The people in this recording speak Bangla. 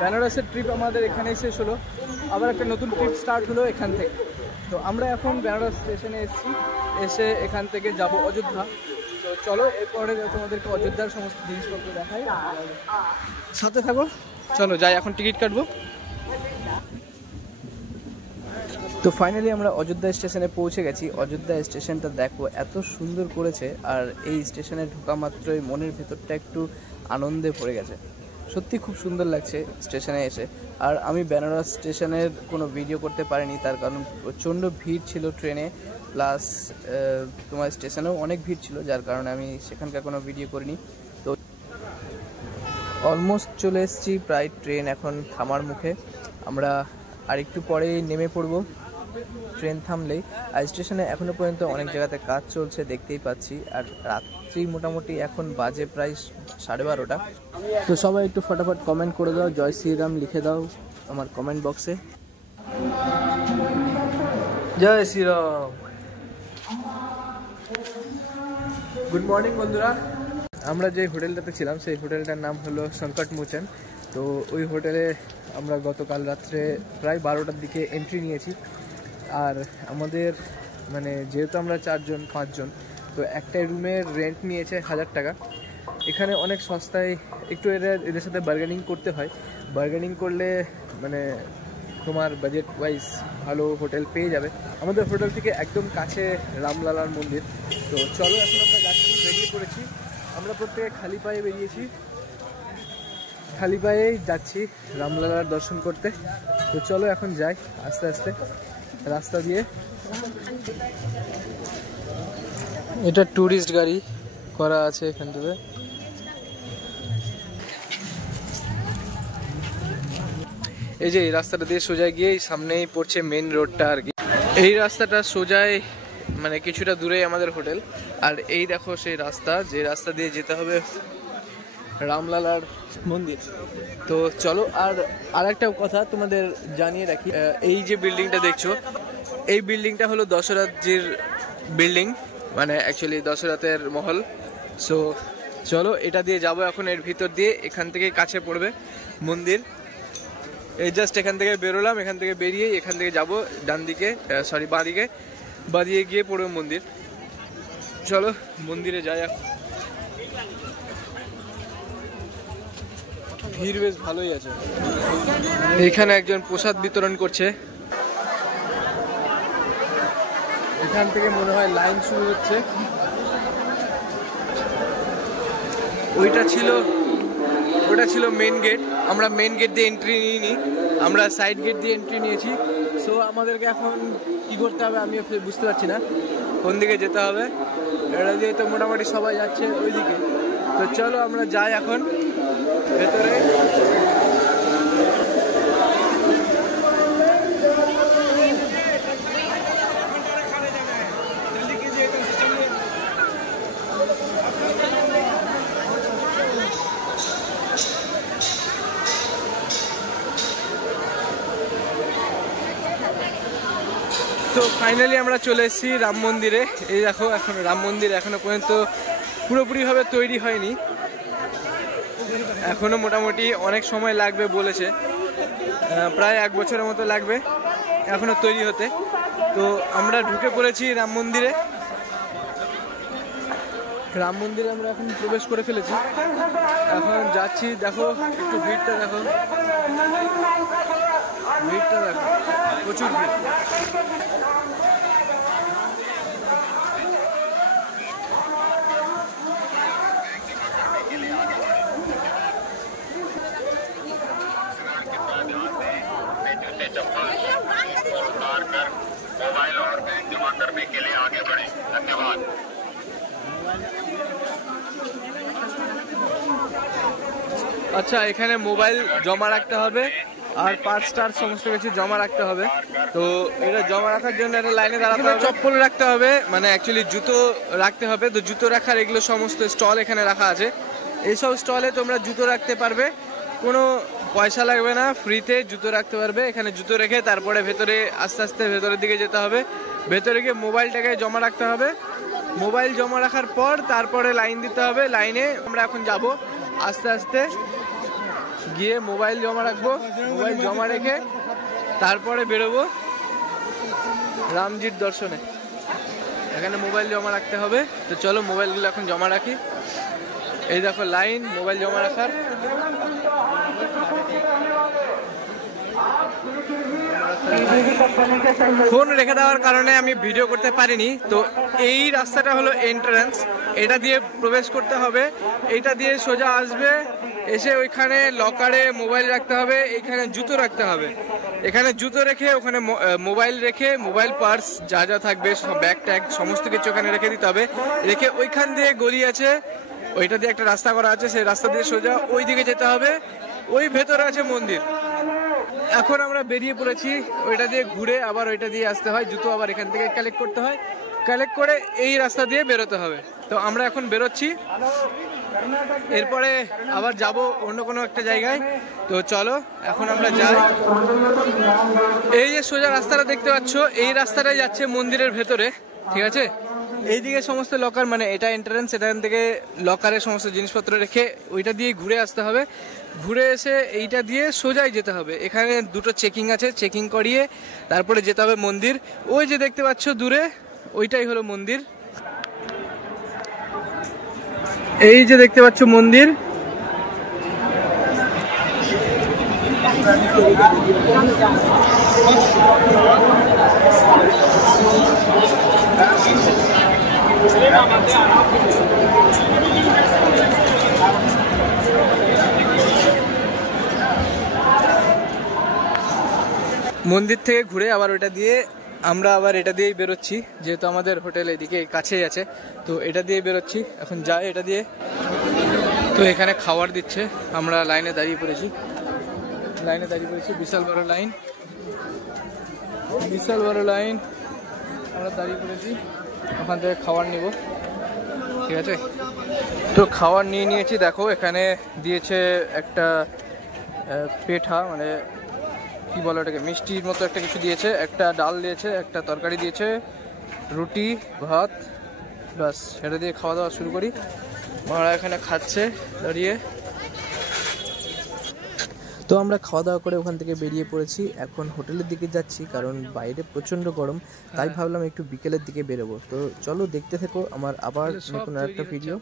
বেনারসের ট্রিপ আমাদের এখানেই শেষ হলো, আবার একটা নতুন ট্রিপ স্টার্ট হলো এখান থেকে। তো আমরা এখন বেনারস স্টেশনে এসেছি, এসে এখান থেকে যাব অযোধ্যা। তো চলো এরপরে তোমাদেরকে অযোধ্যার সমস্ত জিনিসপত্র দেখাই, সাথে থাকো। চলো যাই, এখন টিকিট কাটবো। তো ফাইনালি আমরা অযোধ্যা স্টেশনে পৌঁছে গেছি। অযোধ্যা স্টেশনটা দেখো এত সুন্দর করেছে, আর এই স্টেশনে ঢোকা মাত্রই মনের ভেতরটা একটু আনন্দে ভরে গেছে। সত্যি খুব সুন্দর লাগছে স্টেশনে এসে। আর আমি বেনারস স্টেশনের কোনো ভিডিও করতে পারিনি, তার কারণ প্রচণ্ড ভিড় ছিল ট্রেনে, প্লাস তোমার স্টেশনেও অনেক ভিড় ছিল, যার কারণে আমি সেখানকার কোনো ভিডিও করিনি। তো অলমোস্ট চলে এসেছি, প্রায় ট্রেন এখন থামার মুখে। আমরা আর একটু পরেই নেমে পড়বো ট্রেন থামলেই। আর স্টেশনে এখনও পর্যন্ত অনেক জায়গাতে কাজ চলছে, দেখতেই পাচ্ছি। আর রাত্রি মোটামুটি এখন বাজে প্রায় 12:30। তো সবাই একটু ফটাফট কমেন্ট করে দাও, জয় শ্রীরাম লিখে দাও আমার কমেন্ট বক্সে। জয় শ্রীরাম। গুড মর্নিং বন্ধুরা। আমরা যে হোটেলটাতে ছিলাম সেই হোটেলটার নাম হলো সংকট মোচন। তো ওই হোটেলে আমরা গতকাল রাত্রে প্রায় 12টার দিকে এন্ট্রি নিয়েছি। আর আমাদের মানে যেহেতু আমরা 4-5 জন, তো একটা রুমের রেন্ট নিয়েছে 1000 টাকা। এখানে অনেক সস্তায়, একটু এদের সাথে বার্গেনিং করতে হয়। বার্গেনিং করলে মানে তোমার বাজেট ওয়াইজ ভালো হোটেল পেয়ে যাবে। আমাদের হোটেল থেকে একদম কাছে রামলালার মন্দির। তো চলো এখন আমরা যাচ্ছি, বেরিয়ে পড়েছি। আমরা প্রত্যেকে খালি পায়ে বেরিয়েছি, খালি পায়েই যাচ্ছি রামলালার দর্শন করতে। তো চলো এখন যাই আস্তে আস্তে রাস্তা দিয়ে। এটা ট্যুরিস্ট গাড়ি করা আছে এখানটাতে। এই যে এই রাস্তাটা দিয়ে সোজা গিয়ে সামনেই পড়ছে মেন রোডটা আর কি। এই রাস্তাটা সোজাই মানে কিছুটা দূরেই আমাদের হোটেল। আর এই দেখো সেই রাস্তা, যে রাস্তা দিয়ে যেতে হবে রামলালার মন্দির। তো চলো। আর একটা কথা তোমাদের জানিয়ে রাখি, এই যে বিল্ডিংটা দেখছো, এই বিল্ডিংটা হলো দশরথজির বিল্ডিং, মানে অ্যাকচুয়ালি দশরথের মহল। সো চলো এটা দিয়ে যাবো এখন, এর ভিতর দিয়ে। এখান থেকে কাছে পড়বে মন্দির। এই জাস্ট এখান থেকে বেরোলাম, এখান থেকে বেরিয়ে এখান থেকে যাবো ডান দিকে, সরি বাঁ দিকে, বাঁ দিয়ে গিয়ে পড়বে মন্দির। চলো মন্দিরে যাই। ভিড় বেশ ভালোই আছে। এখানে একজন প্রসাদ বিতরণ করছে। এখান থেকে মনে হয় লাইন শুরু হচ্ছে। ওটা ছিল মেন গেট। আমরা মেন গেট দিয়ে এন্ট্রি নিইনি, আমরা সাইড গেট দিয়ে এন্ট্রি নিয়েছি। সো আমাদেরকে এখন কি করতে হবে আমি বুঝতে পারছি না কোন দিকে যেতে হবে। এটা দিয়ে তো মোটামুটি সবাই যাচ্ছে ওইদিকে। তো চলো আমরা যাই এখন ভেতরে। তো ফাইনালি আমরা চলে এসেছি রাম মন্দিরে। এই দেখো এখন রাম মন্দির এখনো পর্যন্ত পুরোপুরিভাবে তৈরি হয়নি, এখনো মোটামুটি অনেক সময় লাগবে বলেছে, প্রায় 1 বছরের মতো লাগবে এখনো তৈরি হতে। তো আমরা ঢুকে পড়েছি রাম মন্দিরে। রাম মন্দিরে আমরা এখন প্রবেশ করে ফেলেছি, এখন যাচ্ছি। দেখো একটু ভিড়টা দেখো, ভিড়টা দেখো, প্রচুর ভিড়। मोबाइल और बैंक जमा करने के लिए आगे बढ़े। धन्यवाद। আচ্ছা, এখানে মোবাইল জমা রাখতে হবে আর পার্স টার্স সমস্ত কিছু জমা রাখতে হবে। তো এটা জমা রাখার জন্য একটা লাইনে দাঁড়াতে হবে, চপ্পল রাখতে হবে, মানে অ্যাকচুয়ালি জুতো রাখতে হবে। তো জুতো রাখার এগুলো সমস্ত স্টল এখানে রাখা আছে। এইসব স্টলে তোমরা জুতো রাখতে পারবে, কোনো পয়সা লাগবে না, ফ্রিতে জুতো রাখতে পারবে। এখানে জুতো রেখে তারপরে ভেতরে আস্তে আস্তে ভেতরের দিকে যেতে হবে। ভেতরে গিয়ে মোবাইলটাকে জমা রাখতে হবে, মোবাইল জমা রাখার পর তারপরে লাইন দিতে হবে। লাইনে আমরা এখন যাব, আস্তে আস্তে গিয়ে মোবাইল জমা রাখবো। মোবাইল জমা রেখে তারপরে বেরোবো রামজির দর্শনে। এখানে মোবাইল জমা রাখতে হবে, তো চলো মোবাইলগুলো এখন জমা রাখি। এই দেখো লাইন মোবাইল জমা রাখার। ফোন রেখে দেওয়ার কারণে আমি ভিডিও করতে পারিনি। তো এই রাস্তাটা হলো এন্ট্রান্স, এটা দিয়ে প্রবেশ করতে হবে। এইটা দিয়ে সোজা আসবে, এসে ওইখানে লকারে মোবাইল রাখতে হবে, এখানে জুতো রাখতে হবে। এখানে জুতো রেখে ওখানে মোবাইল রেখে, মোবাইল পার্স যা যা থাকবে সব ব্যাগ ট্যাগ সমস্ত কিছু ওখানে রেখে দিতে হবে। রেখে ওইখান দিয়ে গলি আছে, ওইটা দিয়ে একটা রাস্তা করা আছে, সেই রাস্তা দিয়ে সোজা ওই দিকে যেতে হবে। ওই ভেতরে আছে মন্দির। এখন আমরা বেরিয়ে পড়েছি, ওইটা দিয়ে ঘুরে আবার ওইটা দিয়ে আসতে হয়। জুতো আবার এখান থেকে কালেক্ট করতে হয়, কালেক্ট করে এই রাস্তা দিয়ে বেরোতে হবে। তো আমরা এখন বেরোচ্ছি, এরপরে আবার যাব অন্য কোনো একটা জায়গায়। তো চলো এখন আমরা যাই। এই যে সোজা রাস্তাটা দেখতে পাচ্ছ, এই রাস্তাটাই যাচ্ছে মন্দিরের ভেতরে, ঠিক আছে? এইদিকে সমস্ত লকার, মানে এটা এন্ট্রান্স, এখান থেকে লকারে সমস্ত জিনিসপত্র রেখে ওইটা দিয়ে ঘুরে আসতে হবে। ঘুরে এসে এইটা দিয়ে সোজাই যেতে হবে। এখানে দুটো চেকিং আছে, চেকিং করিয়ে তারপরে যেতে হবে মন্দির। ওই যে দেখতে পাচ্ছ দূরে, ওইটাই হলো মন্দির। এই যে দেখতে পাচ্ছ মন্দির। মন্দির থেকে ঘুরে আবার ওইটা দিয়ে আমরা আবার এটা দিয়েই বেরোচ্ছি, যেহেতু আমাদের হোটেল এদিকে কাছেই আছে। তো এটা দিয়ে বেরোচ্ছি, এখন যাই এটা দিয়ে। তো এখানে খাবার দিচ্ছে, আমরা লাইনে দাঁড়িয়ে পড়েছি। বিশাল বড় লাইন, আমরা দাঁড়িয়ে পড়েছি। ওখান থেকে খাবার নিব, ঠিক আছে? তো খাবার নিয়েছি। দেখো এখানে দিয়েছে একটা পেঠা, মানে কি বলে ওটাকে, মিষ্টির মতো একটা কিছু দিয়েছে, একটা ডাল দিয়েছে, একটা তরকারি দিয়েছে, রুটি ভাত, বাস সেটা দিয়ে খাওয়া দাওয়া শুরু করি। মারা এখানে খাচ্ছে দাঁড়িয়ে। তো আমরা খাওয়া দাওয়া করে ওখান থেকে বেরিয়ে পড়েছি। এখন হোটেলের দিকে যাচ্ছি, কারণ বাইরে প্রচন্ড গরম, তাই ভাবলাম একটু বিকেলের দিকে বেরোবো। তো চলো দেখতে থেকো আমার আবার নতুন একটা ভিডিও।